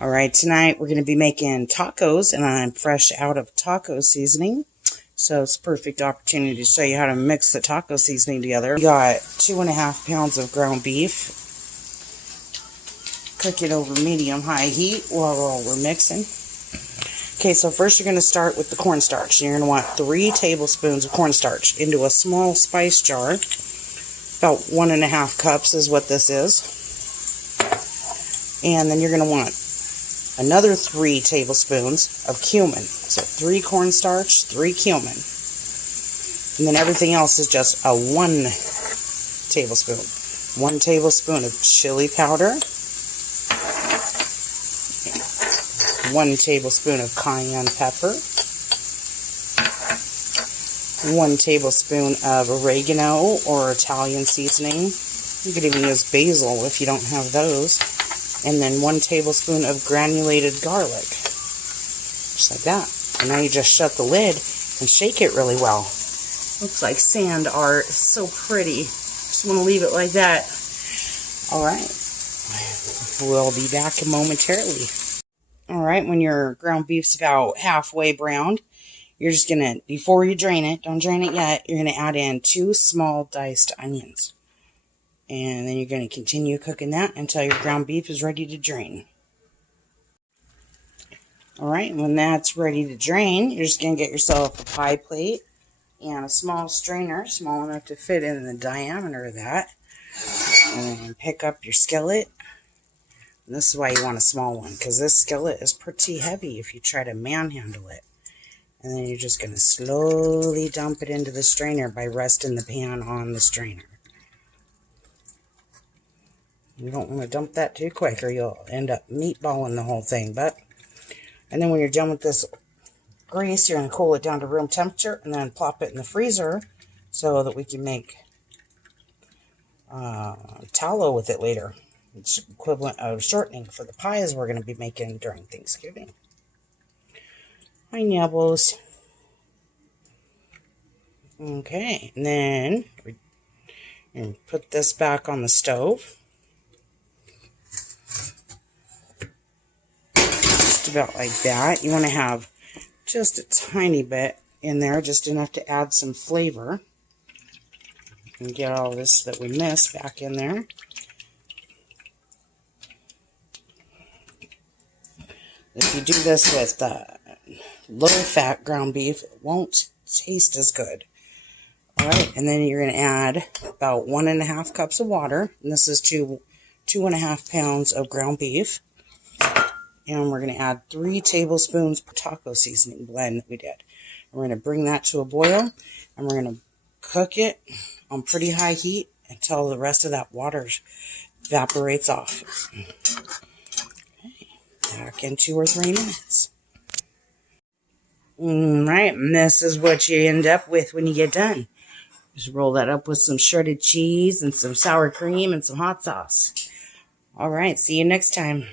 Alright, tonight we're going to be making tacos, and I'm fresh out of taco seasoning. So it's a perfect opportunity to show you how to mix the taco seasoning together. We got 2.5 pounds of ground beef. Cook it over medium-high heat while we're mixing. Okay, so first you're going to start with the cornstarch. You're going to want 3 tablespoons of cornstarch into a small spice jar. About 1.5 cups is what this is. And then you're going to want another 3 tablespoons of cumin. So 3 cornstarch, 3 cumin. And then everything else is just a 1 tablespoon. 1 tablespoon of chili powder. 1 tablespoon of cayenne pepper. 1 tablespoon of oregano or Italian seasoning. You could even use basil if you don't have those. And then 1 tablespoon of granulated garlic. Just like that. And now you just shut the lid and shake it really well. Looks like sand art. It's so pretty. Just want to leave it like that. Alright. We'll be back momentarily. Alright, when your ground beef's about halfway browned, you're just going to, before you drain it, don't drain it yet, you're going to add in 2 small diced onions. And then you're going to continue cooking that until your ground beef is ready to drain. Alright, when that's ready to drain, you're just going to get yourself a pie plate and a small strainer, small enough to fit in the diameter of that. And then pick up your skillet. And this is why you want a small one, because this skillet is pretty heavy if you try to manhandle it. And then you're just going to slowly dump it into the strainer by resting the pan on the strainer. You don't want to dump that too quick or you'll end up meatballing the whole thing. And then when you're done with this grease, you're going to cool it down to room temperature and then plop it in the freezer so that we can make tallow with it later. It's equivalent of shortening for the pies we're going to be making during Thanksgiving. Hi, Nibbles. Okay, and then we put this back on the stove. Just about like that. You want to have just a tiny bit in there, just enough to add some flavor. And get all this that we missed back in there. If you do this with low-fat ground beef, it won't taste as good. Alright, and then you're going to add about 1.5 cups of water. And this is 2.5 pounds of ground beef. And we're going to add 3 tablespoons per taco seasoning blend that we did. And we're going to bring that to a boil. And we're going to cook it on pretty high heat until the rest of that water evaporates off. Back in 2 or 3 minutes. Alright, and this is what you end up with when you get done. Just roll that up with some shredded cheese and some sour cream and some hot sauce. Alright, see you next time.